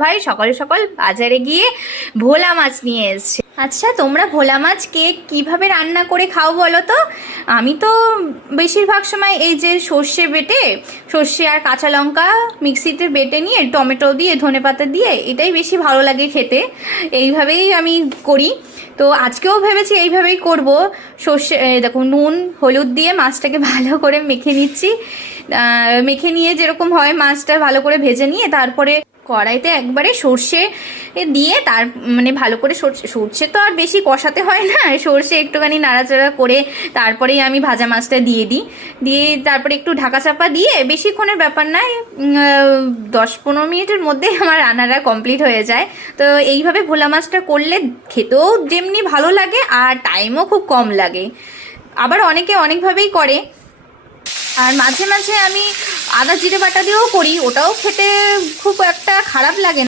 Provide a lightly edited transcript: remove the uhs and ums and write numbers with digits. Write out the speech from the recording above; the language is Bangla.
দাদাভাই সকাল সকাল বাজারে গিয়ে ভোলা মাছ নিয়ে এসছে। আচ্ছা, তোমরা ভোলা মাছ কিভাবে রান্না করে খাও বলো তো? আমি তো বেশিরভাগ সময় এই যে সর্ষে আর কাঁচা লঙ্কা মিক্সিতে বেটে নিয়ে টমেটো দিয়ে ধনেপাতা দিয়ে এটাই বেশি ভালো লাগে খেতে, এইভাবেই আমি করি। তো আজকেও ভেবেছি এইভাবেই করব। দেখো, নুন হলুদ দিয়ে মাছটাকে ভালো করে মেখে নিচ্ছি। মেখে নিয়ে যেরকম হয় মাছটা ভালো করে ভেজে নিয়ে তারপরে কড়াইতে একবারে সর্ষে দিয়ে মানে ভালো করে সর্ষে তো আর বেশি কষাতে হয় না, সর্ষে একটুখানি নাড়াচাড়া করে তারপরেই আমি ভাজা মাছটা দিয়ে তারপরে একটু ঢাকা চাপা দিয়ে বেশিক্ষণের ব্যাপার নয়, 10-15 মিনিটের মধ্যে আমার রান্নাটা কমপ্লিট হয়ে যায়। তো এইভাবে ভোলা মাছটা করলে খেতেও যেমনি ভালো লাগে আর টাইমও খুব কম লাগে। আবার অনেকে অনেকভাবেই করে। আর মাঝে মাঝে আমি আদা জিরে বাটা দিয়েও করি, ওটাও খেতে খুব একটা খারাপ লাগে না।